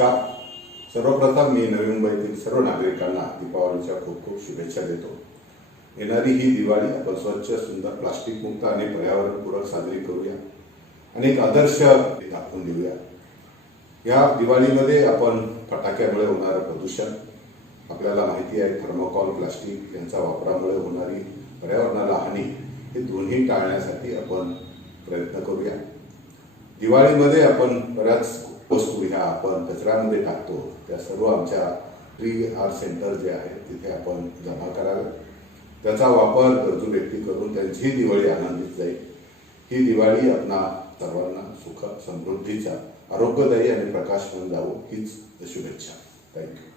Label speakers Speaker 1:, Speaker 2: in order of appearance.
Speaker 1: नमस्कार सर्वप्रथम मी नवी मुंबईतील सर्व नागरिकांना दीपावलीच्या खूप खूप शुभेच्छा देतो येणारी ही दिवाळी आपण स्वच्छ सुंदर प्लास्टिक मुक्त आणि पर्यावरणपूरक साजरी करूया आणि एक आदर्श दाखवून देऊया या दिवाळीमध्ये आपण फटाक्यामुळे होणारं प्रदूषण आपल्याला माहिती आहे थर्मोकॉल प्लास्टिक यांचा वापरामुळे होणारी पर्यावरणाला हानी हे दोन्ही टाळण्यासाठी आपण प्रयत्न करूया दिवाळीमध्ये आपण बऱ्याच वस्तू आपण कचऱ्यामध्ये टाकतो त्या सर्व आमच्या प्री आर सेंटर जे आहे तिथे आपण जमा करावे त्याचा वापर गरजू व्यक्ती करून त्यांची दिवाळी आनंदित जाईल ही दिवाळी आपणा सर्वांना सुख समृद्धीचा आरोग्यदायी आणि प्रकाश होऊन जावो हीच शुभेच्छा थँक्यू